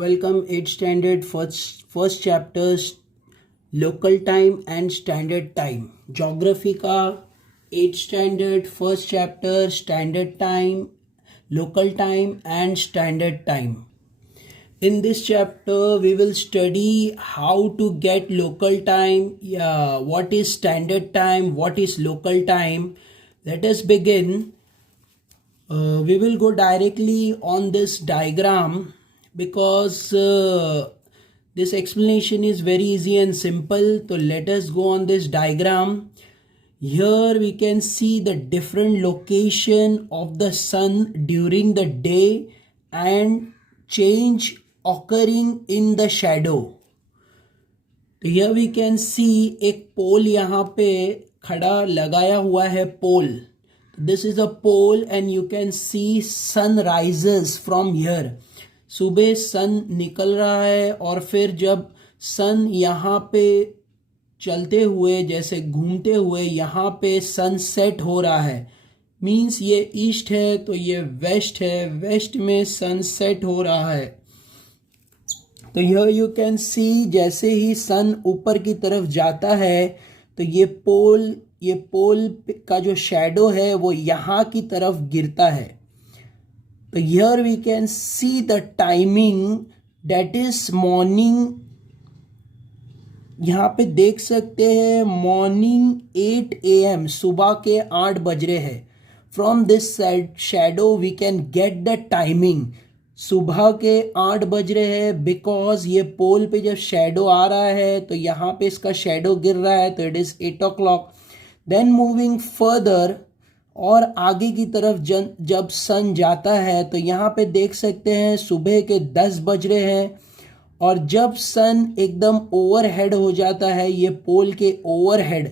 Welcome 8th standard first chapter local time and standard time. Geography का 8th standard first chapter standard time, local time and standard time. In this chapter we will study how to get local time, what is standard time, what is local time. Let us begin. We will go directly on this diagram because this explanation is very easy and simple. So let us go on this diagram. Here we can see the different location of the sun during the day and change occurring in the shadow. तो here we can see एक पोल यहाँ पे खड़ा लगाया हुआ है पोल. This is a pole and you can see sun rises from here. सुबह सन निकल रहा है और फिर जब सन यहाँ पे चलते हुए जैसे घूमते हुए यहाँ पे सन सेट हो रहा है. मीन्स ये ईस्ट है तो ये वेस्ट है, वेस्ट में सन सेट हो रहा है. तो here you can see जैसे ही सन ऊपर की तरफ जाता है तो ये पोल का जो शैडो है वो यहाँ की तरफ गिरता है. तो here we can see the timing that is morning. यहाँ पे देख सकते हैं मॉर्निंग 8 AM सुबह के 8 बज रहे हैं. From this shadow we can get the timing. सुबह के 8 बज रहे हैं बिकॉज ये पोल पे जब शैडो आ रहा है तो यहाँ पे इसका शैडो गिर रहा है तो it is 8 o'clock. Then moving further और आगे की तरफ जब सन जाता है तो यहाँ पे देख सकते हैं सुबह के 10 बज रहे हैं और जब सन एकदम ओवरहेड हो जाता है ये पोल के ओवरहेड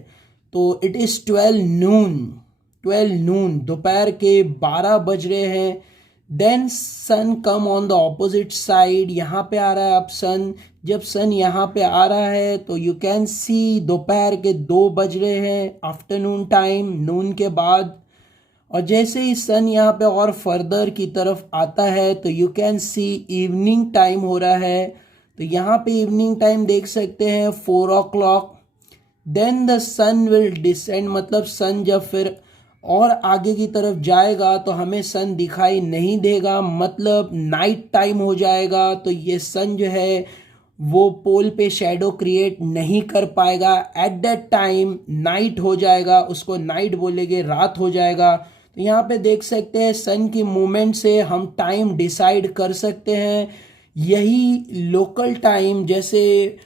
तो इट इज़ 12 नून दोपहर के 12 बज रहे हैं. Then sun come on the opposite side. यहाँ पे आ रहा है अब सन. जब सन यहाँ पे आ रहा है तो यू कैन सी दोपहर के 2 बज रहे हैं, आफ्टरनून टाइम, नून के बाद. और जैसे ही सन यहाँ पे और फर्दर की तरफ आता है तो you can C evening time हो रहा है. तो यहाँ पे इवनिंग टाइम देख सकते हैं 4 o'clock. Then the sun will descend, मतलब सन जब फिर और आगे की तरफ जाएगा तो हमें सन दिखाई नहीं देगा, मतलब नाइट टाइम हो जाएगा. तो ये सन जो है वो पोल पे शैडो क्रिएट नहीं कर पाएगा. एट दैट टाइम नाइट हो जाएगा, उसको नाइट बोलेंगे, रात हो जाएगा. तो यहाँ पे देख सकते हैं सन की मूवमेंट से हम टाइम डिसाइड कर सकते हैं. यही लोकल टाइम, जैसे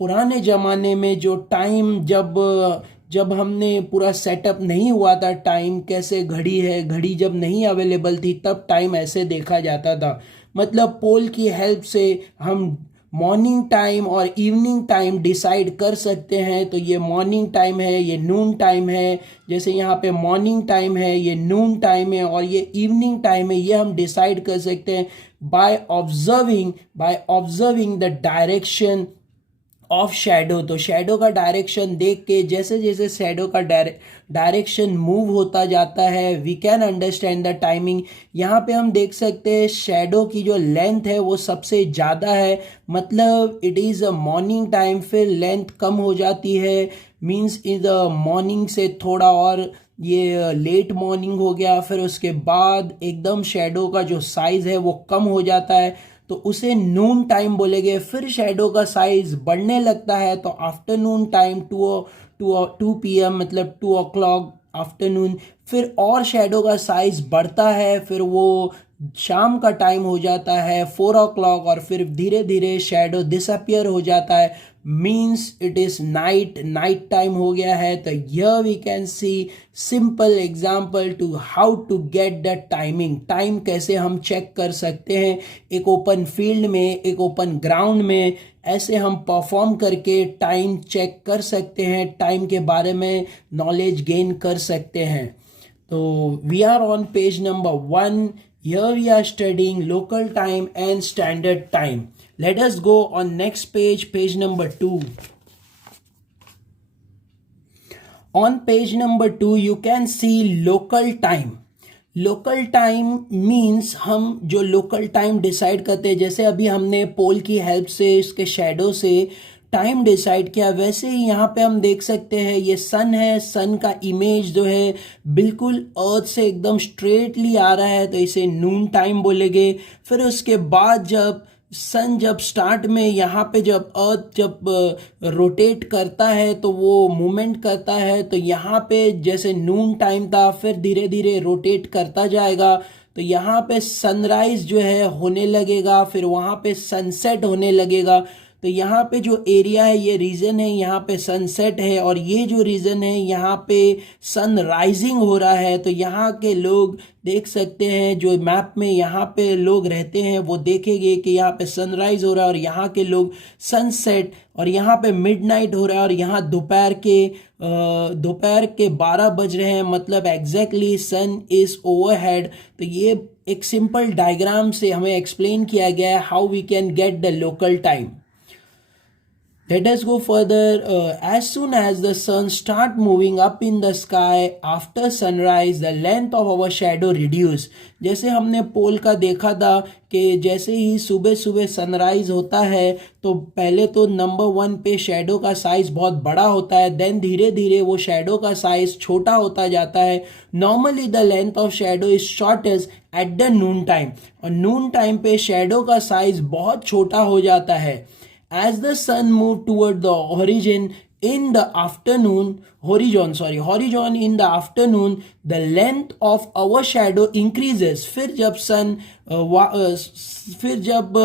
पुराने ज़माने में जो टाइम जब हमने पूरा सेटअप नहीं हुआ था, टाइम कैसे घड़ी जब नहीं अवेलेबल थी तब टाइम ऐसे देखा जाता था. मतलब पोल की हेल्प से हम मॉर्निंग टाइम और इवनिंग टाइम डिसाइड कर सकते हैं. तो ये मॉर्निंग टाइम है, ये नून टाइम है. जैसे यहाँ पे मॉर्निंग टाइम है, ये नून टाइम है और ये इवनिंग टाइम है. ये हम डिसाइड कर सकते हैं by observing the direction of shadow. तो शैडो का डायरेक्शन देख के जैसे जैसे शैडो का डायरेक्शन मूव होता जाता है we can understand the timing. यहाँ पे हम देख सकते हैं शैडो की जो लेंथ है वो सबसे ज़्यादा है, मतलब it is a morning time. फिर लेंथ कम हो जाती है, मीन्स इन द मॉर्निंग से थोड़ा और ये लेट मॉर्निंग हो गया. फिर उसके बाद एकदम शैडो का जो साइज़ है वो कम हो जाता है तो उसे नून टाइम बोलेंगे. फिर शैडो का साइज बढ़ने लगता है तो आफ्टरनून टाइम 2 PM मतलब 2 o'clock आफ्टरनून. फिर और शैडो का साइज बढ़ता है, फिर वो शाम का टाइम हो जाता है 4 o'clock और फिर धीरे धीरे शैडो डिसअपियर हो जाता है, means it is night time हो गया है. तो here we can see simple example to how to get the timing. Time कैसे हम चेक कर सकते हैं एक ओपन फील्ड में, एक ओपन ग्राउंड में. ऐसे हम परफॉर्म करके टाइम चेक कर सकते हैं, टाइम के बारे में नॉलेज गेन कर सकते हैं. तो we are on page number 1. Here we are studying local time and standard time. Let us go on next page, page number 2. On page number 2, you can see local time. Local time means हम जो local time decide करते हैं, जैसे अभी हमने पोल की help से इसके शैडो से टाइम डिसाइड किया, वैसे ही यहाँ पे हम देख सकते हैं ये सन है, सन का इमेज जो है बिल्कुल अर्थ से एकदम स्ट्रेटली आ रहा है, तो इसे नून टाइम बोलेंगे। फिर उसके बाद जब सन जब स्टार्ट में यहाँ पे जब अर्थ जब रोटेट करता है तो वो मूवमेंट करता है, तो यहाँ पे जैसे नून टाइम था, फिर धीरे धीरे रोटेट करता जाएगा, तो यहाँ पे सनराइज जो है होने लगेगा, फिर वहाँ पे सनसेट होने लगेगा। तो यहाँ पे जो एरिया है, ये रीजन है, यहाँ पे सनसेट है, और ये जो रीजन है यहाँ पे सन राइजिंग हो रहा है। तो यहाँ के लोग देख सकते हैं, जो मैप में यहाँ पे लोग रहते हैं वो देखेंगे कि यहाँ पे सनराइज हो रहा है और यहाँ के लोग सनसेट, और यहाँ पे मिडनाइट हो रहा है और यहाँ दोपहर के 12 बज रहे हैं, मतलब एग्जैक्टली सन इज ओवरहेड। तो ये एक सिंपल डायग्राम से हमें एक्सप्लेन किया गया है how we can get the local time. Let us go further. As soon as the sun start moving up in the sky after sunrise, the length of our shadow reduce. जैसे हमने पोल का देखा था कि जैसे ही सुबह सुबह सनराइज होता है तो पहले तो नंबर 1 पे शेडो का साइज बहुत बड़ा होता है, देन धीरे धीरे वो शेडो का साइज छोटा होता जाता है। Normally the length of shadow is shortest at the noon time, और नून टाइम पे शेडो का साइज बहुत छोटा हो जाता है। As the sun moved toward the horizon in the afternoon, horizon in the afternoon, the length of our shadow increases. फिर जब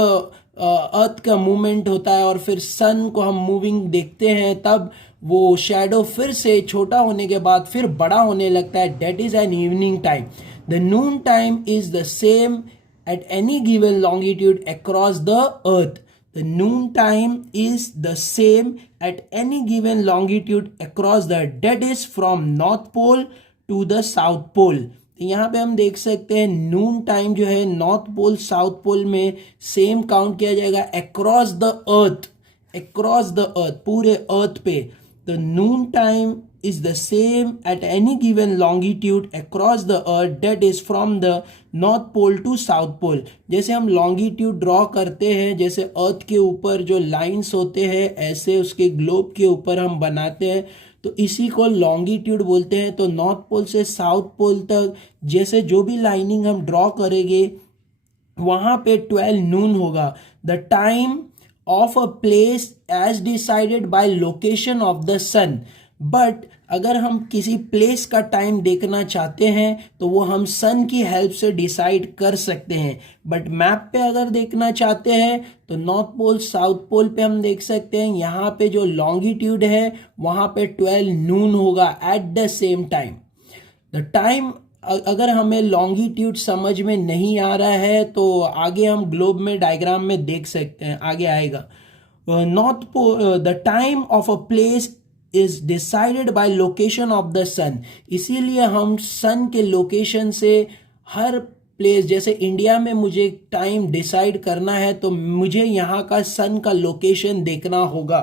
अर्थ का मूवमेंट होता है और फिर सन को हम मूविंग देखते हैं, तब वो शैडो फिर से छोटा होने के बाद फिर बड़ा होने लगता है। That is an evening time. The noon time is the same at any given longitude across the earth. The noon time is the same at any given longitude across the earth. That is from North Pole to the South Pole. यहाँ पे हम देख सकते हैं नून time जो है north pole south pole में same count किया जाएगा across the earth, पूरे अर्थ पे। The noon time is the same at any given longitude across the earth, that is from the north pole to south pole. जैसे हम longitude draw करते हैं, जैसे अर्थ के ऊपर जो लाइंस होते हैं ऐसे उसके ग्लोब के ऊपर हम बनाते हैं, तो इसी को लॉन्गिट्यूड बोलते हैं। तो नॉर्थ पोल से साउथ पोल तक जैसे जो भी लाइनिंग हम ड्रॉ करेंगे वहाँ पे 12 नून होगा। The time of a place as decided by location of the sun. But अगर हम किसी प्लेस का टाइम देखना चाहते हैं तो वो हम सन की हेल्प से डिसाइड कर सकते हैं। बट मैप पे अगर देखना चाहते हैं तो नॉर्थ पोल साउथ पोल पे हम देख सकते हैं, यहाँ पे जो लॉन्गिट्यूड है वहाँ पे 12 नून होगा at the same time. The time अगर हमें लॉन्गिट्यूड समझ में नहीं आ रहा है तो आगे हम ग्लोब में डायग्राम में देख सकते हैं, आगे आएगा। North pole the time of a place is decided by location of the sun. इसीलिए हम सन के लोकेशन से हर प्लेस, जैसे इंडिया में मुझे टाइम डिसाइड करना है तो मुझे यहाँ का सन का लोकेशन देखना होगा।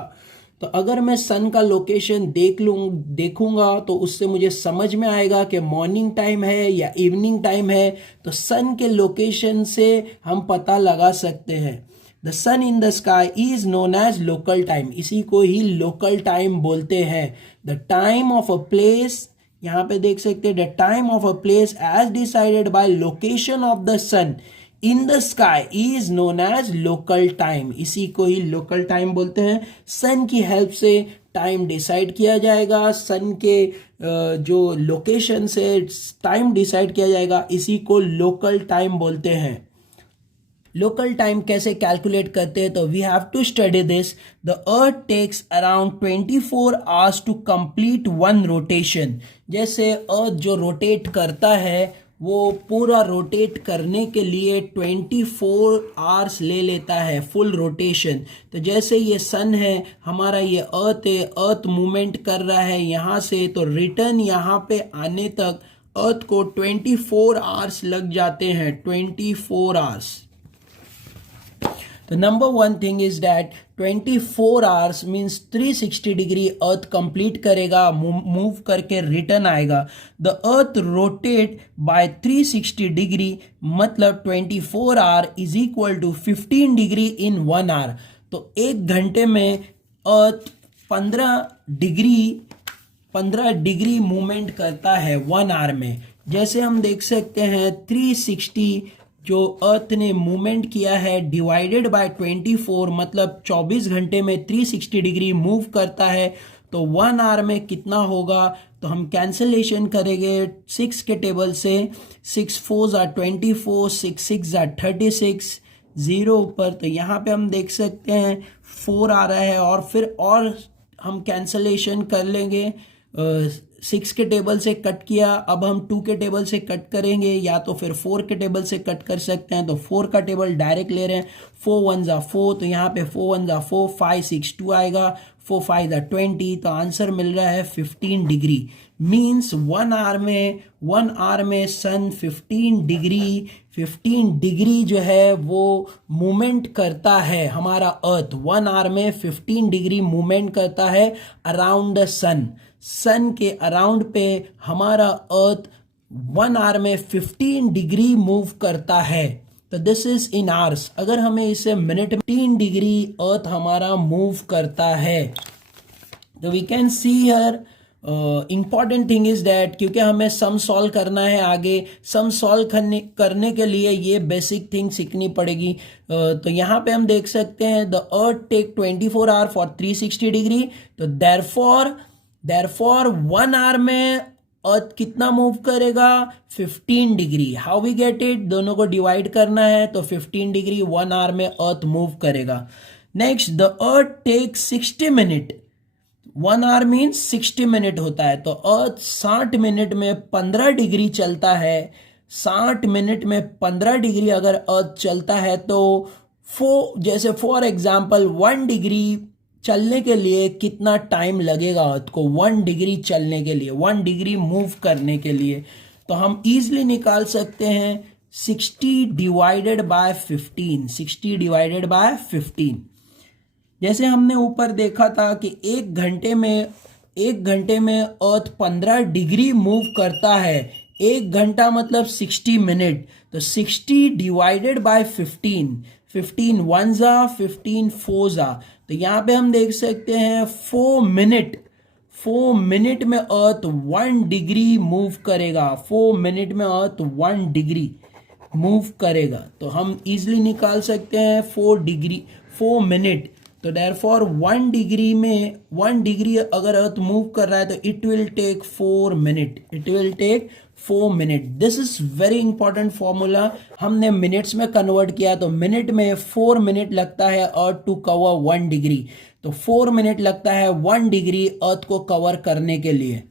तो अगर मैं सन का लोकेशन देखूंगा तो उससे मुझे समझ में आएगा कि मॉर्निंग टाइम है या इवनिंग टाइम है। तो सन के लोकेशन से हम पता लगा सकते हैं। The sun in the sky is known as local time, इसी को ही लोकल टाइम बोलते हैं। The time of a place, यहाँ पे देख सकते हैं, the time of a place as decided by location of the sun in the sky is known as local time, इसी को ही लोकल टाइम बोलते हैं। सन की हेल्प से टाइम डिसाइड किया जाएगा, सन के जो लोकेशन से टाइम डिसाइड किया जाएगा, इसी को लोकल टाइम बोलते हैं। लोकल टाइम कैसे कैलकुलेट करते हैं तो we have to study this. The earth takes around 24 hours to complete one rotation. जैसे अर्थ जो रोटेट करता है वो पूरा रोटेट करने के लिए 24 आवर्स ले लेता है फुल रोटेशन। तो जैसे ये सन है हमारा, ये अर्थ है, अर्थ मूवमेंट कर रहा है यहाँ से, तो रिटर्न यहाँ पे आने तक अर्थ को 24 आवर्स लग जाते हैं, 24 आवर्स। तो number one thing is that 24 hours means 360 degree earth complete करेगा, मूव करके रिटर्न आएगा. The earth rotate by 360 degree, मतलब 24 hour is equal to 15 degree in 1 hour. तो एक घंटे में अर्थ 15 डिग्री मूवमेंट करता है 1 आवर में. जैसे हम देख सकते हैं 360 जो अर्थ ने मूवमेंट किया है डिवाइडेड बाय 24, मतलब 24 घंटे में 360 डिग्री मूव करता है. तो 1 आवर में कितना होगा, तो हम कैंसलेशन करेंगे 6 के टेबल से. 6 4 are 24, 6 6 are 36, 0 ऊपर. तो यहाँ पे हम देख सकते हैं 4 आ रहा है, और फिर और हम कैंसलेशन कर लेंगे. 6 के टेबल से कट किया, अब हम 2 के टेबल से कट करेंगे, या तो फिर 4 के टेबल से कट कर सकते हैं. तो 4 का टेबल डायरेक्ट ले रहे हैं. 4 1 जा 4, तो यहाँ पे 4 1 जा 4, 5 6 2 आएगा, 4 5 जा 20. तो आंसर मिल रहा है 15 डिग्री. मीन्स 1 आवर में सन 15 डिग्री जो है वो मूवमेंट करता है. हमारा अर्थ 1 आवर में 15 डिग्री मूवमेंट करता है अराउंड द सन के अराउंड पे हमारा अर्थ 1 आवर में 15 डिग्री मूव करता है. तो दिस इज इन आवर्स. अगर हमें इसे मिनट में 15 डिग्री अर्थ हमारा मूव करता है. तो we can see here important thing is that, क्योंकि हमें सम सॉल्व करना है आगे, सम सॉल्व करने के लिए ये बेसिक थिंग सीखनी पड़ेगी. तो यहाँ पे हम देख सकते हैं the earth take 24 hour for 360 degree. तो देयरफॉर 1 आवर में अर्थ कितना मूव करेगा, 15 degree. How we get it, दोनों को डिवाइड करना है. तो 15 डिग्री 1 आवर में अर्थ मूव करेगा. Next, the earth take 60 minute. 1 hour means 60 minute होता है. तो अर्थ 60 मिनट में 15 डिग्री चलता है. 60 मिनट में 15 डिग्री अगर अर्थ चलता है तो जैसे फॉर एग्जाम्पल 1 डिग्री चलने के लिए कितना टाइम लगेगा अर्थ को, 1 डिग्री चलने के लिए, 1 डिग्री मूव करने के लिए. तो हम इजीली निकाल सकते हैं 60 डिवाइडेड बाय 15. 60 divided by 15. जैसे हमने ऊपर देखा था कि एक घंटे में अर्थ 15 डिग्री मूव करता है. एक घंटा मतलब 60 मिनट. तो 60 डिवाइडेड बाय 15. 15 1 जा, 15 4 जा. तो यहाँ पे हम देख सकते हैं 4 मिनट में अर्थ 1 डिग्री मूव करेगा. 4 मिनट में अर्थ 1 डिग्री मूव करेगा. तो हम इजीली निकाल सकते हैं 4 मिनट. तो देयरफॉर 1 डिग्री अगर अर्थ मूव कर रहा है तो it will take 4 minute. This is very important formula. हमने मिनट्स में कन्वर्ट किया तो मिनट में 4 मिनट लगता है अर्थ टू कवर 1 डिग्री. तो 4 मिनट लगता है 1 डिग्री अर्थ को कवर करने के लिए.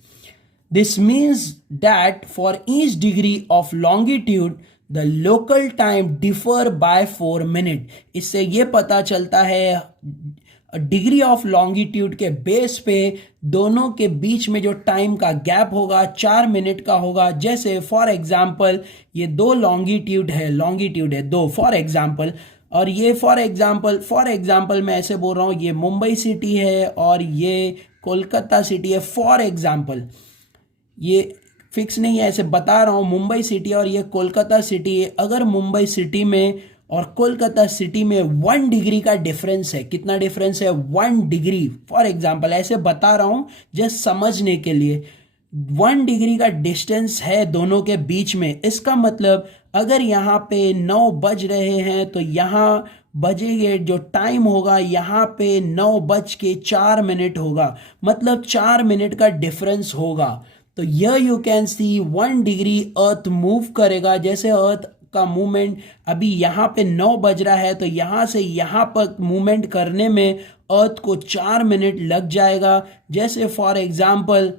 This means that for each degree of longitude the local time differ by 4 minute. इससे ये पता चलता है डिग्री ऑफ लॉन्गिट्यूड के बेस पे दोनों के बीच में जो टाइम का गैप होगा 4 मिनट का होगा. जैसे फॉर एग्जाम्पल ये 2 लॉन्गिट्यूड है 2 फॉर एग्जाम्पल, और ये फॉर एग्जाम्पल मैं ऐसे बोल रहा हूँ ये मुंबई सिटी है और ये कोलकाता सिटी है. फॉर एग्जाम्पल ये फिक्स नहीं है, ऐसे बता रहा हूँ मुंबई सिटी और ये कोलकाता सिटी है. अगर मुंबई सिटी में और कोलकाता सिटी में 1 डिग्री का डिफरेंस है, कितना डिफरेंस है, 1 डिग्री. फॉर एग्जांपल ऐसे बता रहा हूँ जस्ट समझने के लिए. 1 डिग्री का डिस्टेंस है दोनों के बीच में. इसका मतलब अगर यहाँ पे 9 बज रहे हैं तो यहाँ बजेंगे, जो टाइम होगा यहाँ पे 9:04 होगा, मतलब 4 मिनट का डिफरेंस होगा. तो यह you can C 1 degree earth move करेगा. जैसे अर्थ का मूवमेंट अभी यहाँ पे 9 बज रहा है तो यहाँ से यहाँ पर मूवमेंट करने में अर्थ को 4 मिनट लग जाएगा. जैसे फॉर एग्जांपल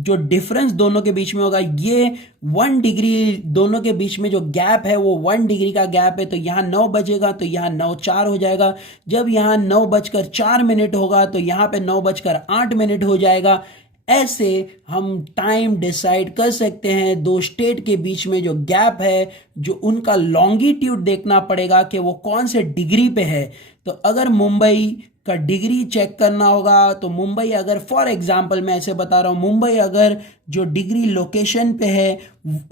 जो डिफरेंस दोनों के बीच में होगा ये 1 डिग्री, दोनों के बीच में जो गैप है वो 1 डिग्री का गैप है. तो यहाँ 9 बजेगा तो यहाँ 9:04 हो जाएगा. जब यहाँ 9:04 होगा तो यहाँ पे 9:08 हो जाएगा. ऐसे हम टाइम डिसाइड कर सकते हैं। दो स्टेट के बीच में जो गैप है, जो उनका लॉन्गिट्यूड देखना पड़ेगा कि वो कौन से डिग्री पे है। तो अगर मुंबई का डिग्री चेक करना होगा तो मुंबई अगर, फॉर एग्जांपल मैं ऐसे बता रहा हूँ, मुंबई अगर जो डिग्री लोकेशन पे है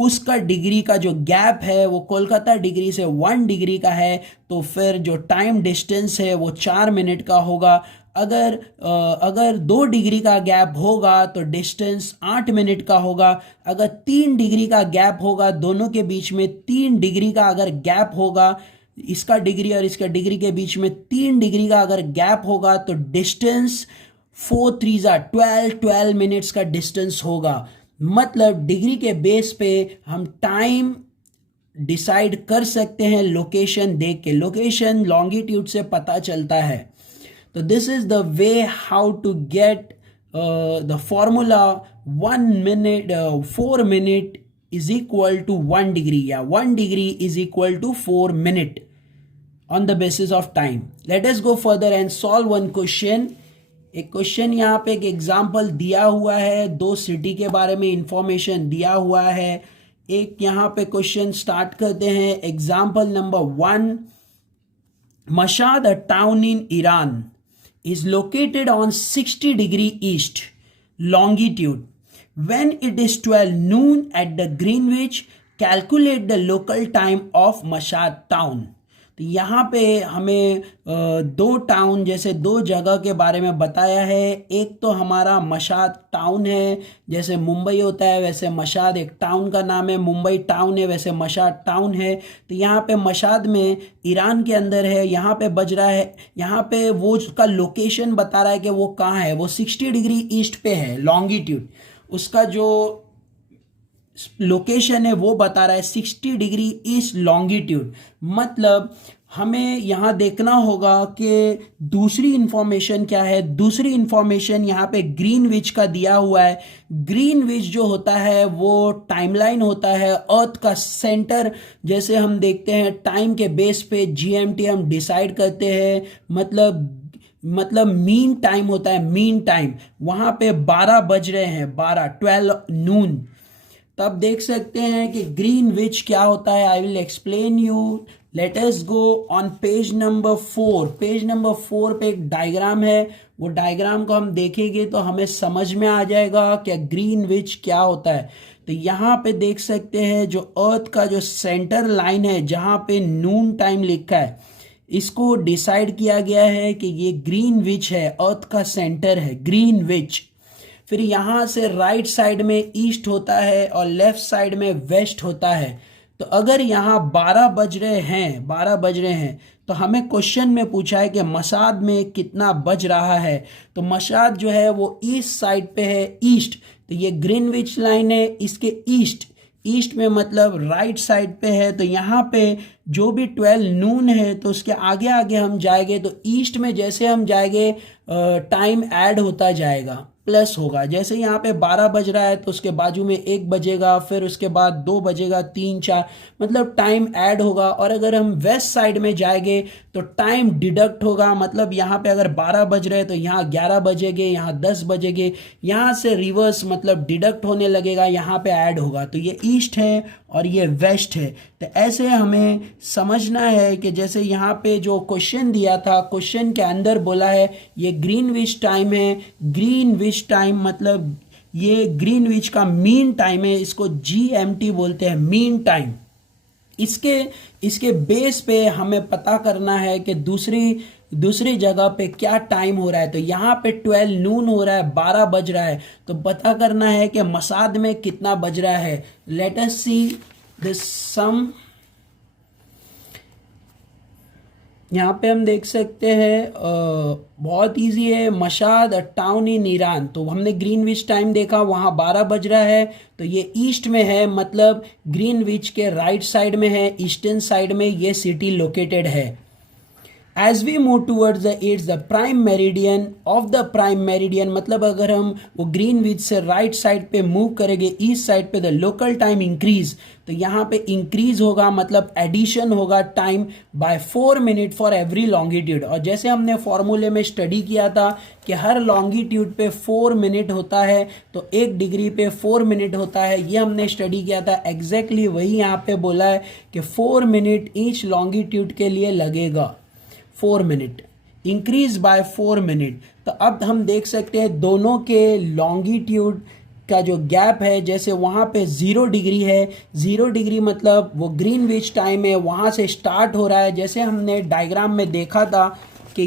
उसका डिग्री का जो गैप है वो कोलकाता डिग्री से 1 डिग्री का है, तो फिर जो टाइम डिस्टेंस है वो 4 मिनट का होगा। अगर 2 डिग्री का गैप होगा तो डिस्टेंस 8 मिनट का होगा। अगर 3 डिग्री का गैप होगा, दोनों के बीच में 3 डिग्री का अगर गैप होगा, इसका डिग्री और इसका डिग्री के बीच में 3 डिग्री का अगर गैप होगा तो डिस्टेंस 4 3 12 मिनट्स का डिस्टेंस होगा। मतलब डिग्री के बेस पे हम टाइम डिसाइड कर सकते हैं लोकेशन देख के। लोकेशन लॉन्गिट्यूड से पता चलता है। तो this is the way how to get the formula 1 minute 4 minute is equal to 1 degree, या 1 degree is equal to 4 minute on the basis of time. Let us go further and solve one question. एक question यहाँ पे एक example दिया हुआ है, 2 city के बारे में इंफॉर्मेशन दिया हुआ है। एक यहाँ पे क्वेश्चन स्टार्ट करते हैं। Example number 1, मशाद, a town in Iran, is located on 60 degree east longitude. When it is 12 noon at the Greenwich, calculate the local time of Mashhad town. तो यहाँ पे हमें 2 टाउन, जैसे 2 जगह के बारे में बताया है। एक तो हमारा मशाद टाउन है, जैसे मुंबई होता है वैसे मशाद एक टाउन का नाम है, मुंबई टाउन है वैसे मशाद टाउन है। तो यहाँ पे मशाद में ईरान के अंदर है, यहाँ पे बज रहा है, यहाँ पे वो उसका लोकेशन बता रहा है कि वो कहाँ है। वो 60 डिग्री ईस्ट पे है लॉन्गिट्यूड, उसका जो लोकेशन है वो बता रहा है 60 डिग्री ईस्ट लॉन्गिट्यूड। मतलब हमें यहाँ देखना होगा कि दूसरी इंफॉर्मेशन क्या है। दूसरी इंफॉर्मेशन यहाँ पे ग्रीनविच का दिया हुआ है। ग्रीनविच जो होता है वो टाइमलाइन होता है, अर्थ का सेंटर। जैसे हम देखते हैं टाइम के बेस पे जीएमटी हम डिसाइड करते हैं, मतलब मीन टाइम होता है, मीन टाइम। वहाँ पे 12 बज रहे हैं, 12 नून। तब देख सकते हैं कि ग्रीनविच क्या होता है। I will explain you. Late us go on page number 4। Page number 4 पे एक डायग्राम है, वो डायग्राम को हम देखेंगे तो हमें समझ में आ जाएगा कि ग्रीनविच क्या होता है। तो यहाँ पे देख सकते हैं जो अर्थ का जो सेंटर लाइन है, जहाँ पे नून टाइम लिखा है, इसको डिसाइड किया गया है कि ये ग्रीनविच है, अर्थ का सेंटर है ग्रीनविच। फिर यहाँ से राइट साइड में ईस्ट होता है और लेफ्ट साइड में वेस्ट होता है। तो अगर यहाँ 12 बज रहे हैं तो हमें क्वेश्चन में पूछा है कि मशाद में कितना बज रहा है। तो मशाद जो है वो ईस्ट साइड पे है, ईस्ट। तो ये ग्रीनविच लाइन है, इसके ईस्ट में मतलब राइट साइड पे है। तो यहाँ पे जो भी 12 नून है तो उसके आगे आगे हम जाएंगे तो ईस्ट में जैसे हम जाएंगे टाइम ऐड होता जाएगा, प्लस होगा। जैसे यहाँ पे 12 बज रहा है तो उसके बाजू में 1 बजेगा, फिर उसके बाद 2 बजेगा, 3 4, मतलब टाइम ऐड होगा। और अगर हम वेस्ट साइड में जाएंगे तो टाइम डिडक्ट होगा। मतलब यहाँ पे अगर 12 बज रहे हैं तो यहाँ 11 बजेंगे, यहाँ 10 बजेंगे, यहाँ से रिवर्स मतलब डिडक्ट होने लगेगा, यहाँ पे ऐड होगा। तो ये ईस्ट है और ये वेस्ट है। तो ऐसे हमें समझना है कि जैसे यहाँ पे जो क्वेश्चन दिया था, क्वेश्चन के अंदर बोला है ये ग्रीनविच टाइम है। ग्रीनविच टाइम मतलब ये ग्रीनविच का मीन टाइम है, इसको जीएमटी बोलते हैं, मीन टाइम। इसके बेस पे हमें पता करना है कि दूसरी जगह पे क्या टाइम हो रहा है। तो यहाँ पे 12 नून हो रहा है, 12 बज रहा है। तो पता करना है कि मशाद में कितना बज रहा है। लेट अस सी दिस सम। यहाँ पे हम देख सकते हैं बहुत इजी है। मशाद अ टाउन इन ईरान, तो हमने ग्रीनविच टाइम देखा, वहाँ 12 बज रहा है। तो ये ईस्ट में है, मतलब ग्रीनविच के राइट साइड में है, ईस्टर्न साइड में ये सिटी लोकेटेड है। As we move towards the east the prime meridian of the prime meridian, मतलब अगर हम वो ग्रीनविच से राइट साइड पे मूव करेंगे ईस्ट साइड पे, द लोकल टाइम इंक्रीज, तो यहाँ पे इंक्रीज होगा मतलब एडिशन होगा time by 4 minute for every longitude. और जैसे हमने फॉर्मूले में स्टडी किया था कि हर लॉन्गिट्यूड पे 4 मिनट होता है, तो 1 डिग्री पे 4 मिनट होता है, ये हमने स्टडी किया था। एग्जैक्टली वही यहाँ पे बोला है कि 4 मिनट ईच लॉन्गिट्यूड के लिए लगेगा, 4 मिनट इंक्रीज बाय 4 मिनट। तो अब हम देख सकते हैं दोनों के लॉन्गिट्यूड का जो गैप है, जैसे वहाँ पे 0 डिग्री है, 0 डिग्री मतलब वो ग्रीनविच टाइम है, वहाँ से स्टार्ट हो रहा है। जैसे हमने डायग्राम में देखा था कि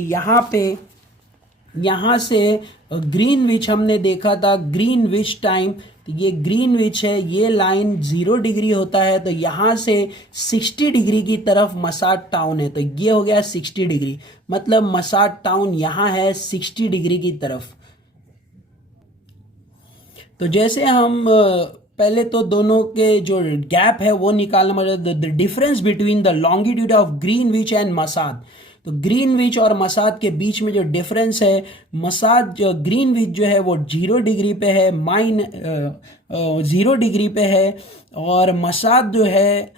यहाँ से ग्रीनविच हमने देखा था, ग्रीनविच टाइम, तो ये ग्रीनविच है, ये लाइन 0 डिग्री होता है, तो यहाँ से 60 डिग्री की तरफ मसाद टाउन है, तो ये हो गया 60 डिग्री, मतलब मसाद टाउन यहाँ है 60 डिग्री की तरफ। तो जैसे हम पहले तो दोनों के जो गैप है वो निकालना, मतलब the difference between the longitude of Greenwich and मसाद। तो ग्रीनविच और मसाद के बीच में जो डिफरेंस है, मसाद जो ग्रीनविच जो है वो 0 डिग्री पे है, 0 डिग्री पे है, और मसाद जो है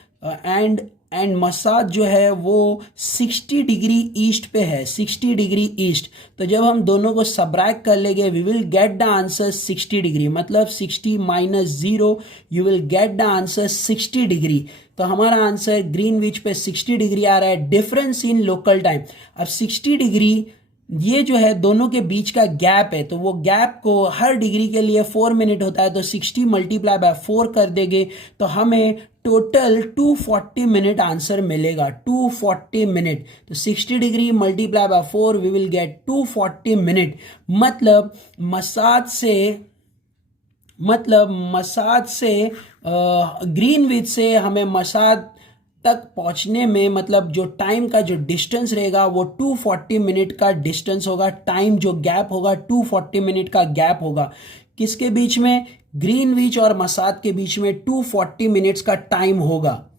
एंड मसाद जो है वो 60 डिग्री ईस्ट पे है, 60 डिग्री ईस्ट। तो जब हम दोनों को सबट्रैक्ट कर लेंगे we will get the answer 60 degree, मतलब 60 minus 0 you will get the answer 60 degree. तो हमारा आंसर ग्रीनविच पे 60 डिग्री आ रहा है। डिफरेंस इन लोकल टाइम, अब 60 डिग्री ये जो है दोनों के बीच का गैप है, तो वो गैप को हर डिग्री के लिए 4 मिनट होता है, तो 60 मल्टीप्लाई बाय 4 कर देंगे तो हमें टोटल 240 मिनट आंसर मिलेगा, 240 मिनट। तो 60 degree multiply by 4 we will get 240 minute. मतलब मसाद से ग्रीनविच से हमें मसाद तक पहुंचने में, मतलब जो टाइम का जो डिस्टेंस रहेगा वो 240 मिनट का डिस्टेंस होगा, टाइम जो गैप होगा 240 मिनट का गैप होगा। किसके बीच में? ग्रीनविच और मसाद के बीच में 240 मिनट्स का टाइम होगा।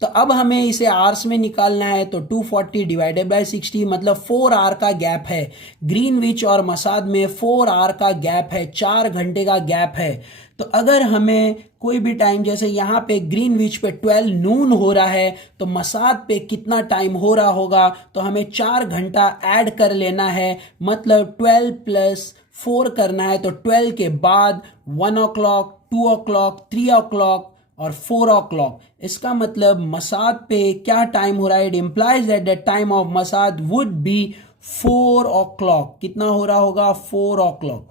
तो अब हमें इसे आवर्स में निकालना है, तो 240 डिवाइडेड बाय 60 मतलब 4 आवर का गैप है। ग्रीनविच और मसाद में 4 आवर का गैप है, 4 घंटे का गैप है। तो अगर हमें कोई भी टाइम, जैसे यहाँ पे ग्रीनविच पे 12 नून हो रहा है, तो मसाद पे कितना टाइम हो रहा होगा, तो हमें 4 घंटा ऐड कर लेना है, मतलब 12 प्लस 4 करना है। तो 12 के बाद 1 o'clock, 2 o'clock, 3 o'clock और 4 o'clock। इसका मतलब मसाद पे क्या टाइम हो रहा है? It implies that the time of मसाद वुड बी 4 o'clock। कितना हो रहा होगा? 4 o'clock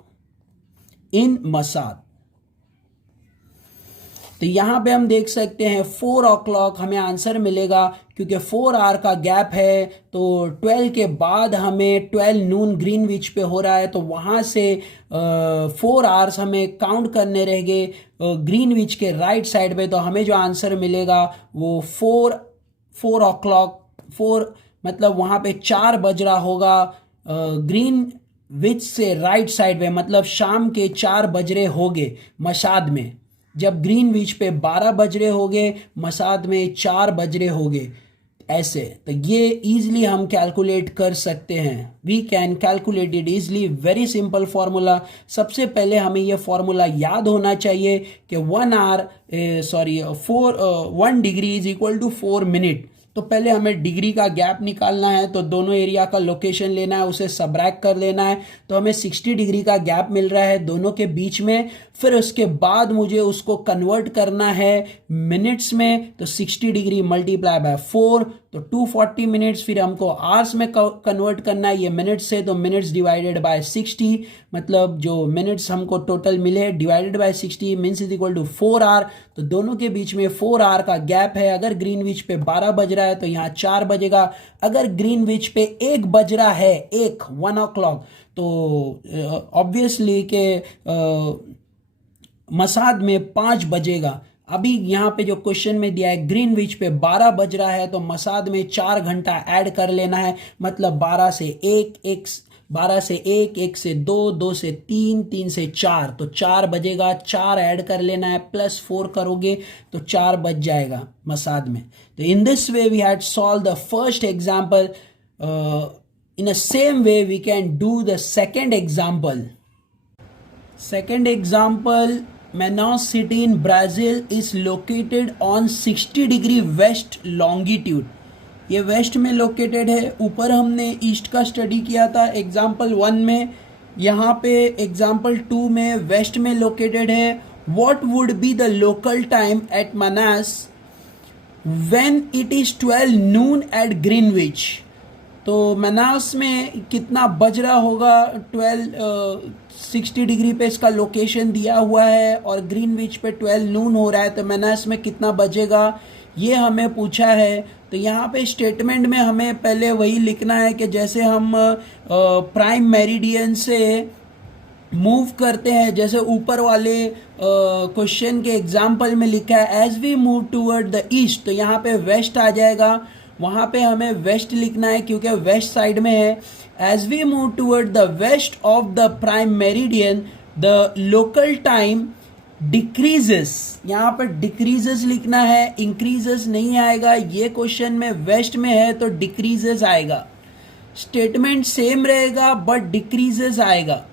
इन मसाद। तो यहां पे हम देख सकते हैं 4 o'clock हमें आंसर मिलेगा, क्योंकि 4 आवर का गैप है। तो 12 के बाद हमें 12 नून ग्रीनविच पे हो रहा है, तो वहां से 4 आवर्स हमें काउंट करने रहेंगे ग्रीनविच के राइट साइड पे। तो हमें जो आंसर मिलेगा वो 4 o'clock, 4 मतलब वहां पे 4 बज रहा होगा ग्रीनविच से राइट साइड पे, मतलब शाम के 4 बज रहे होंगे मसाद में। जब ग्रीनविच पे 12 बज रहे होंगे, मसाद में 4 बज रहे होंगे, ऐसे। तो ये इजीली हम कैलकुलेट कर सकते हैं, we can calculate it easily. Very simple formula. सबसे पहले हमें ये फॉर्मूला याद होना चाहिए कि 1 degree is equal to 4 minute. तो पहले हमें डिग्री का गैप निकालना है, तो दोनों एरिया का लोकेशन लेना है, उसे सबट्रैक्ट कर लेना है। तो हमें 60 डिग्री का गैप मिल रहा है दोनों के बीच में। फिर उसके बाद मुझे उसको कन्वर्ट करना है मिनट्स में, तो 60 डिग्री मल्टीप्लाई बाय 4 तो 240 मिनट्स। फिर हमको आवर्स में कन्वर्ट करना है, ये मिनट्स से, तो मिनट्स डिवाइडेड बाय 60, मतलब जो मिनट्स हमको टोटल मिले divided by 60 means is equal to 4 hour. तो दोनों के बीच में 4 आवर का गैप है। अगर ग्रीनविच पे 12 बज रहा है तो यहाँ 4 बजेगा। अगर ग्रीनविच पे 1 बज रहा है, 1 o'clock, तो ऑब्वियसली के मसाद में 5 बजेगा। अभी यहाँ पे जो क्वेश्चन में दिया है ग्रीनविच पे 12 बज रहा है, तो मसाद में 4 घंटा ऐड कर लेना है, मतलब 12 से 1, 1 से 2, 2 से 3, 3 से 4, तो 4 बजेगा। 4 ऐड कर लेना है, प्लस 4 करोगे तो 4 बज जाएगा मसाद में। तो in this way we had solved the first example in the same way we can do the second example. Second example, Manaus city in Brazil is located on 60 degree west longitude. ये waste में located है. ऊपर हमने east का study किया था example 1 में. यहाँ पे एग्जाम्पल 2 में वेस्ट में लोकेटेड है. What would be the local time at Manaus when it is 12 noon at Greenwich. तो मनास में कितना बज रहा होगा. 60 डिग्री पे इसका लोकेशन दिया हुआ है और ग्रीनविच पे 12 नून हो रहा है. तो मनास में कितना बजेगा ये हमें पूछा है. तो यहाँ पे स्टेटमेंट में हमें पहले वही लिखना है कि जैसे हम प्राइम मेरिडियन से मूव करते हैं, जैसे ऊपर वाले क्वेश्चन के एग्जाम्पल में लिखा है as we move toward the east. तो यहाँ पे वेस्ट आ जाएगा. वहाँ पे हमें वेस्ट लिखना है क्योंकि वेस्ट साइड में है. As we move toward the west of the prime meridian the local time decreases. यहाँ पर डिक्रीजेस लिखना है, इंक्रीजेस नहीं आएगा. ये क्वेश्चन में वेस्ट में है तो डिक्रीजेस आएगा. स्टेटमेंट सेम रहेगा बट डिक्रीजेस आएगा.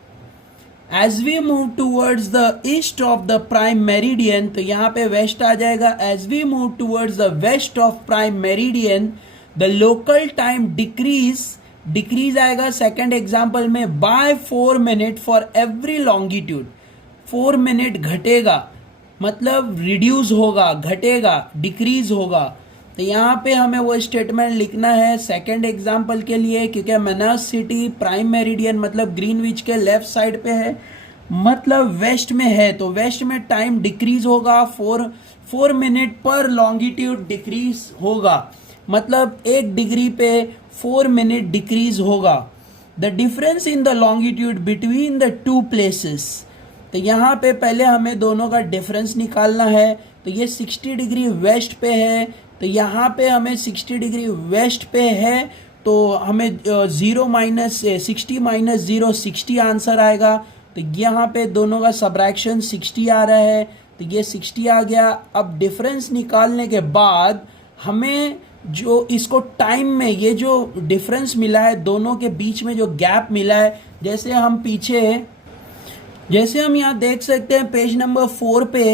As we move towards the east of the prime meridian, तो यहाँ पे वेस्ट आ जाएगा. As we move towards the west of prime meridian the local time decrease आएगा सेकेंड एग्जाम्पल में by 4 minute for every longitude. 4 minute घटेगा मतलब reduce होगा, घटेगा, डिक्रीज होगा. तो यहाँ पे हमें वो स्टेटमेंट लिखना है सेकेंड एग्जाम्पल के लिए क्योंकि मनास सिटी प्राइम मेरिडियन मतलब ग्रीनविच के लेफ्ट साइड पे है, मतलब वेस्ट में है. तो वेस्ट में टाइम डिक्रीज होगा. 4 मिनट पर लॉन्गिट्यूड डिक्रीज होगा, मतलब 1 डिग्री पे 4 मिनट डिक्रीज होगा. The difference in the longitude between the two places. तो यहाँ पे पहले हमें दोनों का डिफरेंस निकालना है. तो ये 60 डिग्री वेस्ट पे है, तो यहाँ पे हमें 60 डिग्री वेस्ट पे है तो हमें 0 माइनस 60 माइनस 0 60 आंसर आएगा. तो यहाँ पे दोनों का सब्रैक्शन 60 आ रहा है, तो ये 60 आ गया. अब डिफरेंस निकालने के बाद हमें जो इसको टाइम में ये जो डिफरेंस मिला है दोनों के बीच में जो गैप मिला है, जैसे हम यहाँ देख सकते हैं पेज नंबर 4 पे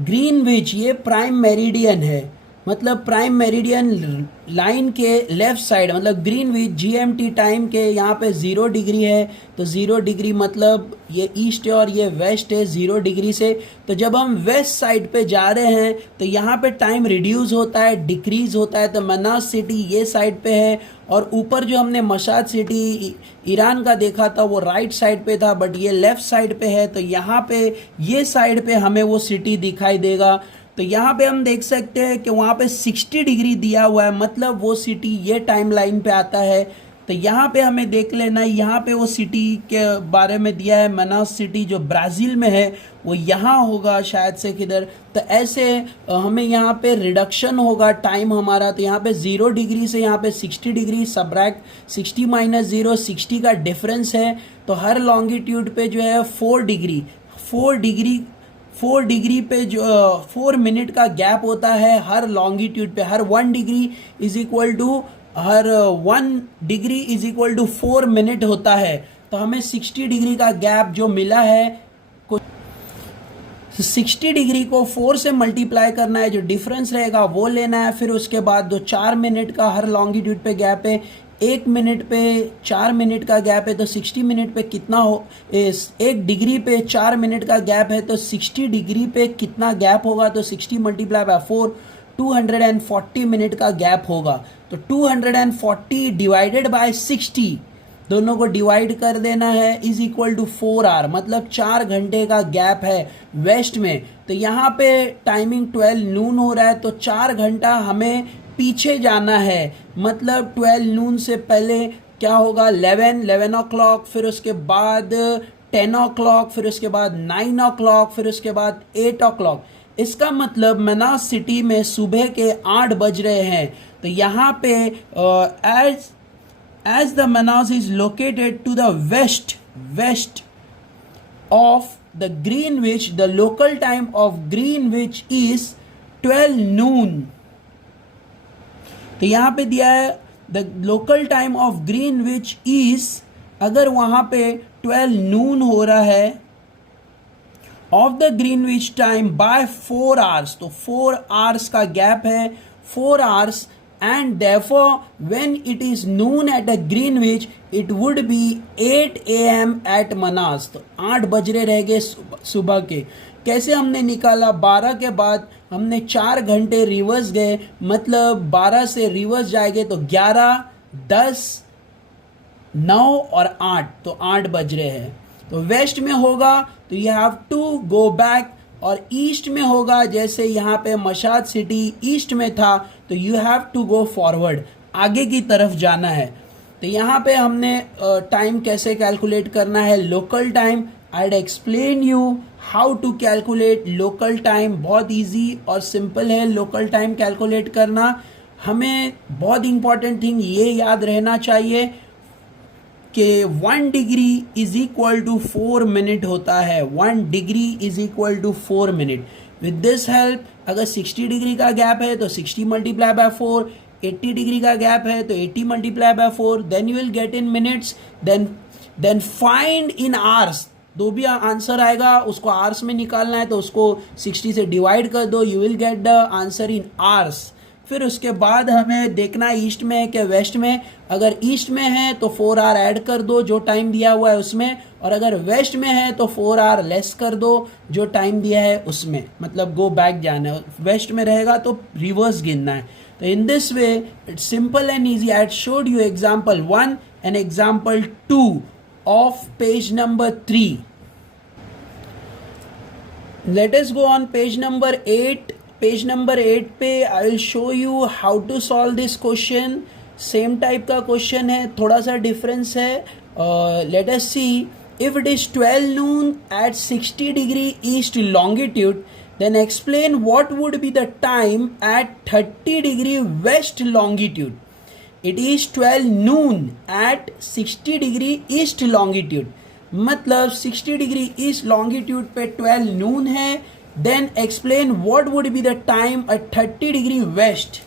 ग्रीनविच ये प्राइम मेरिडियन है, मतलब प्राइम मेरिडियन लाइन के लेफ्ट साइड मतलब ग्रीनविच जीएमटी टाइम के यहाँ पे 0 डिग्री है. तो 0 डिग्री मतलब ये ईस्ट है और ये वेस्ट है 0 डिग्री से. तो जब हम वेस्ट साइड पे जा रहे हैं तो यहाँ पे टाइम रिड्यूस होता है, डिक्रीज होता है. तो मनास सिटी ये साइड पे है और ऊपर जो हमने मशाद सिटी ईरान का देखा था वो राइट साइड पे था, बट ये लेफ्ट साइड पे है. तो यहाँ पे ये साइड पे हमें वो सिटी दिखाई देगा. तो यहाँ पे हम देख सकते हैं कि वहाँ पे 60 डिग्री दिया हुआ है, मतलब वो सिटी ये टाइम लाइन पे आता है. तो यहाँ पे हमें देख लेना है, यहाँ पे वो सिटी के बारे में दिया है मनास सिटी जो ब्राज़ील में है वो यहाँ होगा शायद से किधर. तो ऐसे हमें यहाँ पे रिडक्शन होगा टाइम हमारा. तो यहाँ पे 0 डिग्री से यहाँ पे 60 डिग्री सब्रैक्ट 60 माइनस 0 60 का डिफरेंस है. तो हर लॉन्गिट्यूड पे जो है 4 डिग्री पे जो 4 मिनट का गैप होता है हर लॉन्गिट्यूड पे. हर 1 degree is equal to 4 minute होता है. तो हमें 60 डिग्री का गैप जो मिला है 60 डिग्री को 4 से मल्टीप्लाई करना है, जो डिफरेंस रहेगा वो लेना है. फिर उसके बाद जो 4 मिनट का हर लॉन्गिट्यूड पे गैप है, 1 मिनट पे 4 मिनट का गैप है, तो 60 मिनट पे कितना हो 1 डिग्री पे 4 मिनट का गैप है. तो 60 डिग्री पे कितना गैप होगा, तो 60 मल्टीप्लाई बाय 4 240 मिनट का गैप होगा. तो 240 डिवाइडेड बाय 60 दोनों को डिवाइड कर देना है इज इक्वल टू 4 आवर, मतलब 4 घंटे का गैप है वेस्ट में. तो यहाँ पे टाइमिंग 12 नून हो रहा है, तो 4 घंटा हमें पीछे जाना है. मतलब 12 नून से पहले क्या होगा 11 o'clock, फिर उसके बाद 10 o'clock, फिर उसके बाद 9 o'clock, फिर उसके बाद 8 o'clock. इसका मतलब मनास सिटी में सुबह के 8 बज रहे हैं. तो यहाँ पे as the Manaus is located to the west of the Greenwich, the local time of Greenwich is 12 noon. तो यहाँ पे दिया है the local time of Greenwich is, अगर वहाँ पे 12 नून हो रहा है, of the Greenwich time by 4 hours, तो 4 आवर्स का गैप है, 4 hours, and therefore when it is noon at a Greenwich it would be 8 AM at Manas. तो 8 बज रहे रह गए सुबह के. कैसे हमने निकाला? 12 के बाद हमने 4 घंटे रिवर्स गए, मतलब 12 से रिवर्स जाएंगे तो 11, 10, 9 और 8, तो 8 बज रहे हैं. तो वेस्ट में होगा तो you have to go back, और ईस्ट में होगा जैसे यहाँ पे मशाद सिटी ईस्ट में था तो you have to go forward, आगे की तरफ जाना है. तो यहाँ पे हमने टाइम कैसे कैलकुलेट करना है, local time. I explain you how to calculate local time. बहुत इजी और सिंपल है लोकल टाइम कैलकुलेट करना. हमें बहुत इंपॉर्टेंट थिंग ये याद रहना चाहिए कि 1 degree is equal to 4 minute होता है. 1 degree is equal to 4 minute. With this help, अगर 60 डिग्री का गैप है तो 60 मल्टीप्लाई बाय 4, 80 डिग्री का गैप है तो 80 multiply by 4, then you will get in minutes. Then find in hours. दो भी आंसर आएगा, उसको आवर्स में निकालना है तो उसको 60 से डिवाइड कर दो, you will get the answer in hours. फिर उसके बाद हमें देखना है ईस्ट में है कि वेस्ट में. अगर ईस्ट में है तो 4 आवर ऐड कर दो जो टाइम दिया हुआ है उसमें, और अगर वेस्ट में है तो 4 आवर लेस कर दो जो टाइम दिया है उसमें, मतलब गो बैक जाना है. वेस्ट में रहेगा तो रिवर्स गिनना है. तो in this way it's simple and easy. I showed you example 1 and example 2 of page number 3. Let us go on page number 8. Page number 8 पे I will show you how to solve this question. Same type का question है, थोड़ा सा difference है. Let us see. If it is 12 noon at 60 degree east longitude, then explain what would be the time at 30 degree west longitude. It is 12 noon at 60 degree east longitude, मतलब 60 degree east longitude पे 12 noon है. Then explain what would be the time at 30 degree west.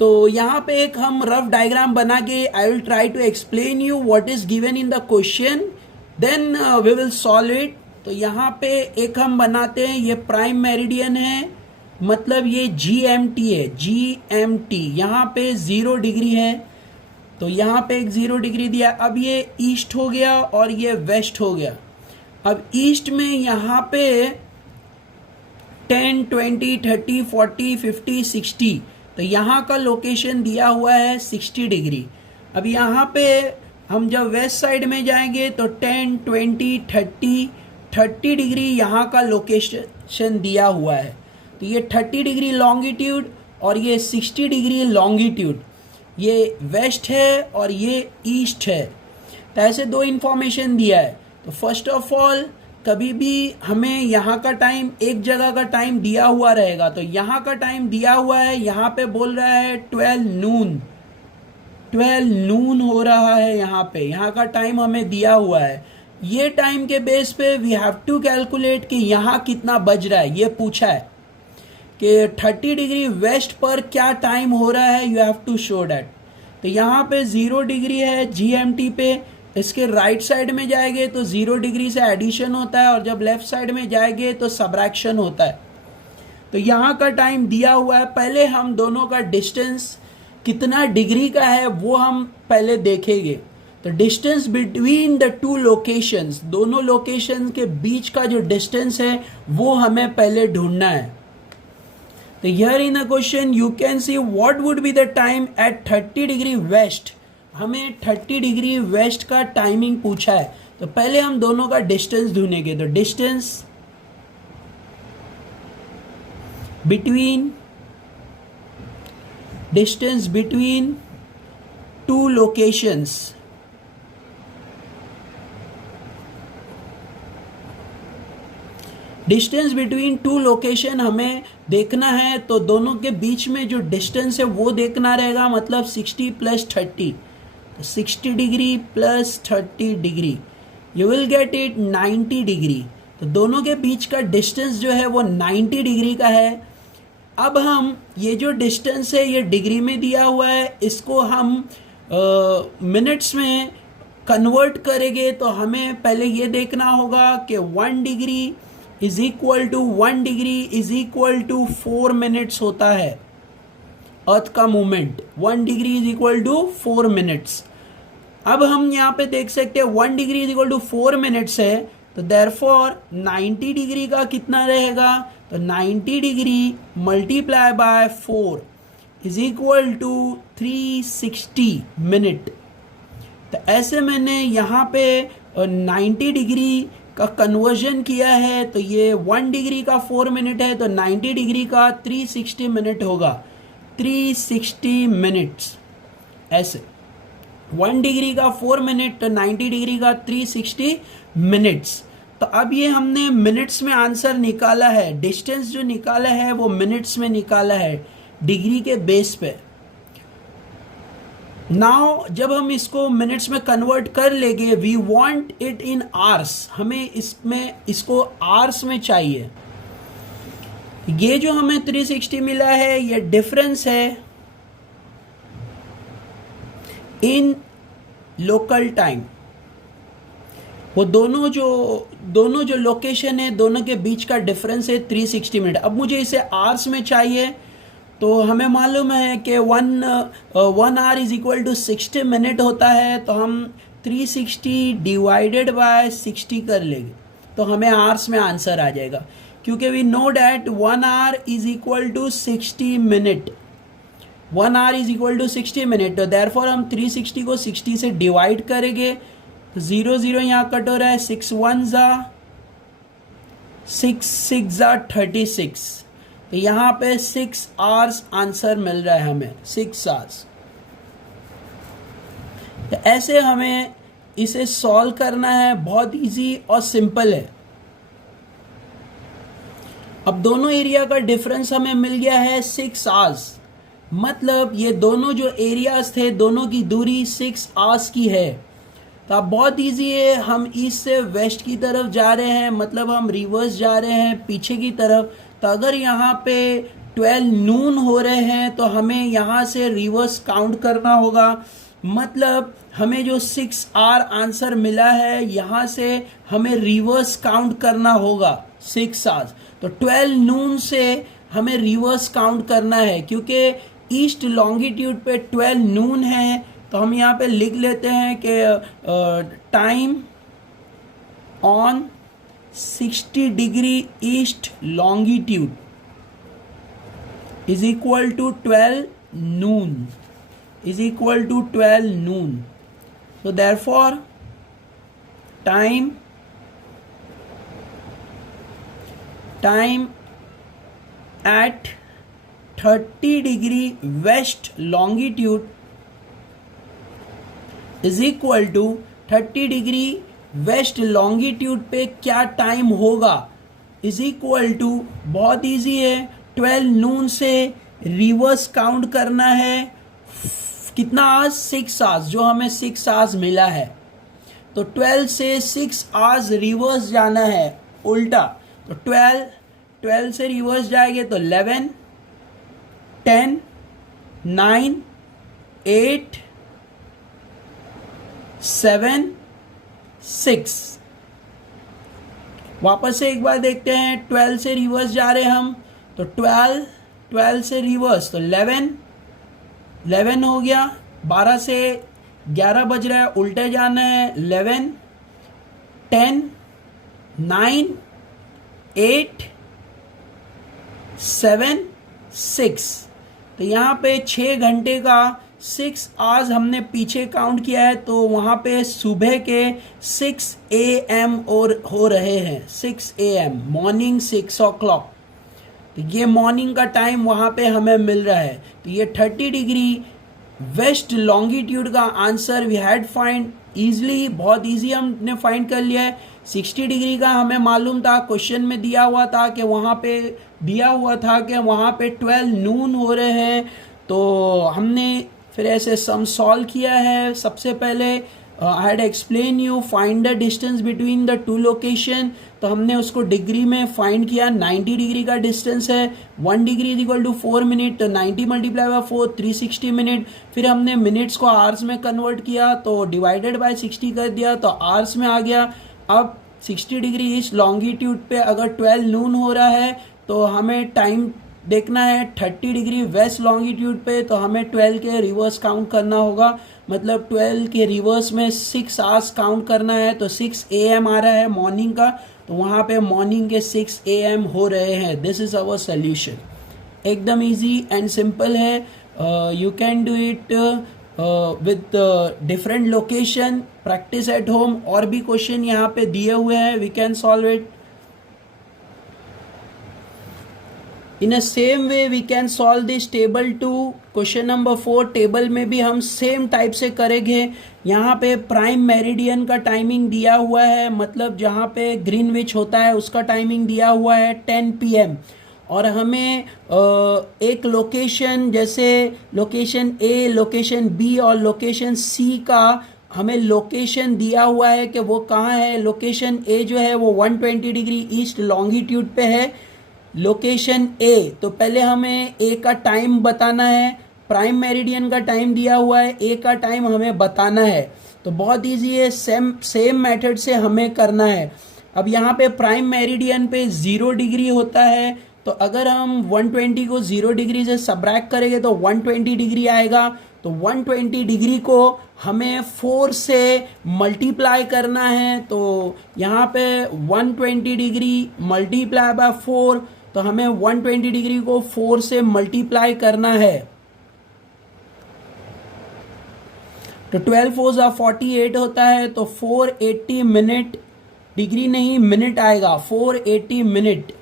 तो यहाँ पे एक हम rough diagram बना के I will try to explain you what is given in the question, then we will solve it. तो यहाँ पे एक हम बनाते हैं, ये प्राइम मेरिडियन है, मतलब ये GMT है. GMT यहाँ पे 0 डिग्री है, तो यहाँ पे एक 0 डिग्री दिया. अब ये ईस्ट हो गया और ये वेस्ट हो गया. अब ईस्ट में यहाँ पे 10, 20, 30, 40, 50, 60, तो यहाँ का लोकेशन दिया हुआ है 60 डिग्री. अब यहाँ पे हम जब वेस्ट साइड में जाएंगे तो 10, 20, 30 डिग्री यहाँ का लोकेशन दिया हुआ है. तो ये 30 डिग्री लॉन्गिट्यूड और ये 60 डिग्री लॉन्गिट्यूड, ये वेस्ट है और ये ईस्ट है. तो ऐसे दो इन्फॉर्मेशन दिया है. तो फर्स्ट ऑफ ऑल कभी भी हमें यहाँ का टाइम, एक जगह का टाइम दिया हुआ रहेगा, तो यहाँ का टाइम दिया हुआ है, यहाँ पे बोल रहा है 12 नून, 12 नून हो रहा है यहाँ पे, यहाँ का टाइम हमें दिया हुआ है. ये टाइम के बेस पे वी हैव टू कैलकुलेट कि यहाँ कितना बज रहा है. ये पूछा है कि 30 डिग्री वेस्ट पर क्या टाइम हो रहा है, you have to show that. तो यहाँ पे 0 डिग्री है GMT पे, इसके राइट साइड में जाएंगे तो 0 डिग्री से एडिशन होता है और जब लेफ्ट साइड में जाएंगे तो सबट्रैक्शन होता है. तो यहाँ का टाइम दिया हुआ है. पहले हम दोनों का डिस्टेंस कितना डिग्री का है वो हम पहले देखेंगे. तो distance between the two locations, दोनों लोकेशन के बीच का जो डिस्टेंस है वो हमें पहले ढूंढना है. तो here in a question you can see what would be the time at 30 degree west. हमें 30 डिग्री वेस्ट का टाइमिंग पूछा है. तो पहले हम दोनों का डिस्टेंस ढूंढेंगे. तो distance between two locations. Distance between two location हमें देखना है, तो दोनों के बीच में जो डिस्टेंस है वो देखना रहेगा, मतलब 60 plus 30. 60 degree plus 30 degree, you will get it 90 degree. तो दोनों के बीच का डिस्टेंस जो है वो 90 डिग्री का है. अब हम ये जो डिस्टेंस है ये डिग्री में दिया हुआ है, इसको हम मिनट्स में कन्वर्ट करेंगे तो हमें पहले ये देखना होगा कि 1 degree is equal to 1 degree is equal to 4 minutes होता है अर्थ का movement. 1 degree is equal to 4 minutes. अब हम यहाँ पे देख सकते हैं 1 degree is equal to 4 minutes है, तो देयरफॉर 90 डिग्री का कितना रहेगा, तो 90 degree multiply by 4 is equal to 360 minute. तो ऐसे मैंने यहाँ पे 90 डिग्री का कन्वर्जन किया है, तो ये 1 डिग्री का 4 मिनट है, तो 90 डिग्री का 360 मिनट होगा, 360 मिनट्स। ऐसे 1 डिग्री का 4 मिनट तो 90 डिग्री का 360 मिनट्स। तो अब ये हमने मिनट्स में आंसर निकाला है, डिस्टेंस जो निकाला है वो मिनट्स में निकाला है डिग्री के बेस पे। नाउ जब हम इसको मिनट्स में कन्वर्ट कर लेंगे, we want it in hours, हमें इसको आवर्स में चाहिए। ये जो हमें 360 मिला है ये डिफरेंस है इन लोकल टाइम। वो दोनों जो लोकेशन है दोनों के बीच का डिफरेंस है 360 मिनट। अब मुझे इसे आवर्स में चाहिए, तो हमें मालूम है कि 1 hour is equal to 60 minute होता है, तो हम 360 डिवाइडेड बाय 60 कर लेंगे तो हमें आवर्स में आंसर आ जाएगा, क्योंकि we know that 1 hour is equal to 60 minute. 1 hour is equal to 60 minute, तो देयरफॉर हम 360 को 60 से डिवाइड करेंगे, तो 0 0 यहाँ कट हो रहा है, 6 1 जा 6 6 जा 36, तो यहाँ पे 6 आवर्स आंसर मिल रहा है हमें, 6 आवर्स। तो ऐसे हमें इसे सॉल्व करना है, बहुत इजी और सिंपल है। अब दोनों एरिया का डिफरेंस हमें मिल गया है 6 आवर्स, मतलब ये दोनों जो एरियाज थे दोनों की दूरी 6 आवर्स की है। तो अब बहुत इजी है, हम ईस्ट से वेस्ट की तरफ जा रहे हैं, मतलब हम रिवर्स जा रहे हैं पीछे की तरफ। तो अगर यहाँ पे 12 नून हो रहे हैं तो हमें यहाँ से रिवर्स काउंट करना होगा, मतलब हमें जो 6 आवर आंसर मिला है यहाँ से हमें रिवर्स काउंट करना होगा 6 आवर्स। तो 12 नून से हमें रिवर्स काउंट करना है, क्योंकि ईस्ट लॉन्गिट्यूड पे 12 नून है, तो हम यहाँ पे लिख लेते हैं कि time on 60 degree east longitude is equal to 12 noon, is equal to 12 noon. So therefore time at 30 degree west longitude is equal to 30 degree west longitude पे क्या टाइम होगा, इज इक्वल टू, बहुत इजी है, 12 नून से reverse count करना है, कितना hours, 6 hours, जो हमें 6 आवर्स मिला है। तो 12 से 6 आवर्स रिवर्स जाना है उल्टा, तो 12 से रिवर्स जाएंगे तो 11 10 9 8 7 6। वापस से एक बार देखते हैं, 12 से रिवर्स जा रहे हैं हम, तो 12 से रिवर्स तो 11 हो गया, 12 से 11 बज रहा है, उल्टे जाना है, 11 10 9 8 7 6। तो यहाँ पे 6 घंटे का 6 आवर्स हमने पीछे काउंट किया है, तो वहाँ पे सुबह के 6 AM और हो रहे हैं, 6 AM मॉर्निंग 6 o'clock। तो ये मॉर्निंग का टाइम वहाँ पे हमें मिल रहा है। तो ये 30 डिग्री वेस्ट लॉन्गिट्यूड का answer we had find easily, बहुत ईजी हमने फाइंड कर लिया है। 60 डिग्री का हमें मालूम था, क्वेश्चन में दिया हुआ था कि वहाँ पे दिया हुआ था कि वहाँ पे 12 नून हो रहे हैं, तो हमने फिर ऐसे सम सॉल्व किया है। सबसे पहले I had explain you find the distance between the two location, तो हमने उसको डिग्री में फाइंड किया। 90 डिग्री का डिस्टेंस है, 1 degree is equal to 4 minute, तो 90 मल्टीप्लाई बाय 4 360 मिनट। फिर हमने मिनट्स को आवर्स में कन्वर्ट किया, तो डिवाइडेड बाय 60 कर दिया तो आवर्स में आ गया। अब 60 डिग्री ईस्ट लॉन्गिट्यूड पे अगर 12 नून हो रहा है तो हमें टाइम देखना है 30 डिग्री वेस्ट लॉन्गिट्यूड पे, तो हमें 12 के रिवर्स काउंट करना होगा, मतलब 12 के रिवर्स में 6 आवर्स काउंट करना है। तो 6 AM आ रहा है मॉर्निंग का, तो वहाँ पे मॉर्निंग के 6 AM हो रहे हैं। This is our solution. एकदम इजी एंड सिंपल है। You can do it with different location, practice at home. और भी क्वेश्चन यहाँ पे दिए हुए हैं, we can solve it. In a same way we can solve this table 2, question number 4। Table में भी हम सेम टाइप से करेंगे। यहाँ पे प्राइम मेरिडियन का टाइमिंग दिया हुआ है, मतलब जहाँ पे ग्रीनविच होता है उसका टाइमिंग दिया हुआ है 10 PM। और हमें एक लोकेशन, जैसे लोकेशन A, लोकेशन B और लोकेशन C का हमें लोकेशन दिया हुआ है कि वो कहाँ है। लोकेशन A जो है वो 120 डिग्री ईस्ट लॉन्गिट्यूड पे है, लोकेशन A। तो पहले हमें A का टाइम बताना है, प्राइम मेरिडियन का टाइम दिया हुआ है, A का टाइम हमें बताना है। तो बहुत इजी है, सेम मेथड से हमें करना है। अब यहाँ पे प्राइम मेरिडियन पे 0 डिग्री होता है, तो अगर हम 120 को 0 डिग्री से सबट्रैक्ट करेंगे तो 120 डिग्री आएगा। तो 120 डिग्री को हमें 4 से मल्टीप्लाई करना है, तो यहाँ पे 120 डिग्री मल्टीप्लाई बाय 4, तो हमें 120 डिग्री को 4 से मल्टीप्लाई करना है। तो 12 4 48 होता है, तो 480 मिनट, डिग्री नहीं मिनट आएगा, 480 मिनट,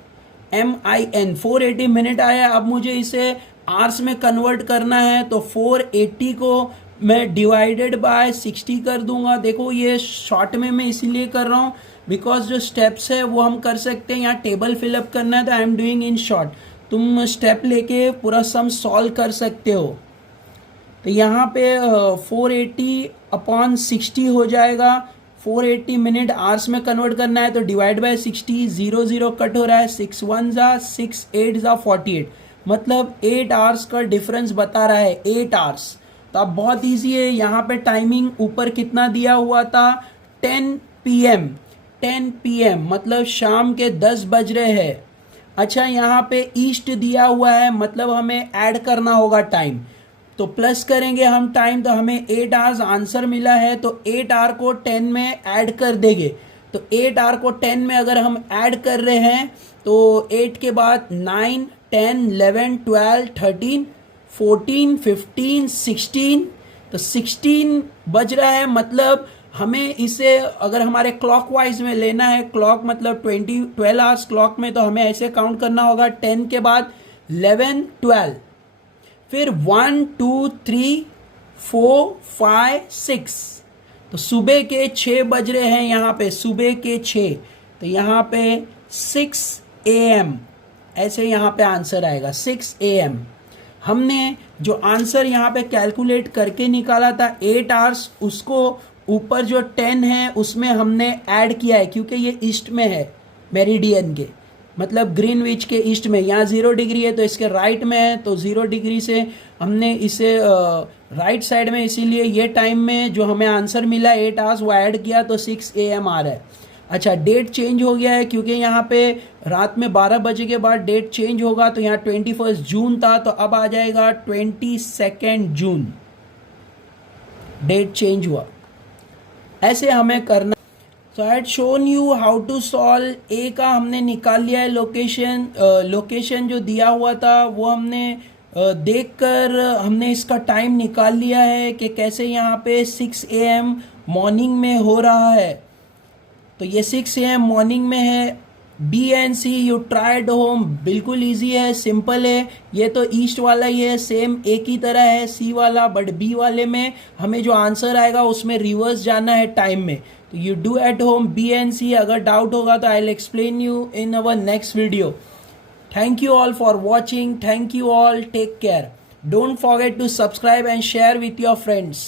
MIN 480 मिनट आया। अब मुझे इसे आवर्स में कन्वर्ट करना है, तो 480 को मैं डिवाइडेड बाय 60 कर दूंगा। देखो ये शॉर्ट में मैं इसीलिए कर रहा हूँ बिकॉज जो स्टेप्स है वो हम कर सकते हैं। यहाँ टेबल फिलअप करना है तो I am doing in short, तुम स्टेप लेके पूरा सम सॉल्व कर सकते हो। तो यहाँ पे 480 अपॉन 60 हो जाएगा। 480 मिनट आवर्स में कन्वर्ट करना है, तो डिवाइड बाय 60, 0 0 कट हो रहा है, 6 1 जा 6 8 जा 48, मतलब 8 आवर्स का डिफरेंस बता रहा है, 8 आवर्स। तो अब बहुत इजी है, यहाँ पे टाइमिंग ऊपर कितना दिया हुआ था 10 PM, 10 PM मतलब शाम के 10 बज रहे हैं। अच्छा यहाँ पे ईस्ट दिया हुआ है, मतलब हमें ऐड करना होगा टाइम, तो प्लस करेंगे हम टाइम, तो हमें 8 आवर्स आंसर मिला है। तो 8 आवर को 10 में ऐड कर देंगे, तो 8 आवर को 10 में अगर हम ऐड कर रहे हैं तो 8 के बाद 9 10 11 12 13 14 15 16, तो 16 बज रहा है। मतलब हमें इसे अगर हमारे क्लॉक वाइज में लेना है, क्लॉक मतलब 12 आवर्स क्लॉक में, तो हमें ऐसे काउंट करना होगा 10 के बाद 11 12, फिर 1 2 3 4 5 6, तो सुबह के 6 बज रहे हैं यहाँ पे, सुबह के 6, तो यहाँ पे 6 AM ऐसे यहाँ पे आंसर आएगा 6 AM। हमने जो आंसर यहाँ पे कैलकुलेट करके निकाला था 8 आवर्स, उसको ऊपर जो 10 है उसमें हमने ऐड किया है, क्योंकि ये ईस्ट में है मेरिडियन के, मतलब ग्रीनविच के ईस्ट में। यहाँ 0 डिग्री है तो इसके राइट में है, तो 0 डिग्री से हमने इसे राइट साइड में, इसीलिए ये टाइम में जो हमें आंसर मिला 8 आवर्स वो ऐड किया तो 6 AM आ रहा है। अच्छा डेट चेंज हो गया है, क्योंकि यहाँ पे रात में 12 बजे के बाद डेट चेंज होगा, तो यहाँ 21 जून था, तो अब आ जाएगा 22 जून, डेट चेंज हुआ। ऐसे हमें करना। So I had shown you how to solve. A का हमने निकाल लिया है लोकेशन, लोकेशन जो दिया हुआ था वो हमने देखकर हमने इसका टाइम निकाल लिया है कि कैसे यहाँ पे 6 AM मॉर्निंग में हो रहा है, तो ये 6 AM मॉर्निंग में है। B and C you tried home, बिल्कुल इजी है, सिंपल है। ये तो ईस्ट वाला ही है, सेम एक ही तरह है C वाला, बट B वाले में हमें जो आंसर आएगा उसमें रिवर्स जाना है टाइम में। तो you do at home B and C। अगर डाउट होगा तो I will explain you in our next video. Thank you all for watching. Thank you all. Take care. Don't forget to subscribe and share with your friends.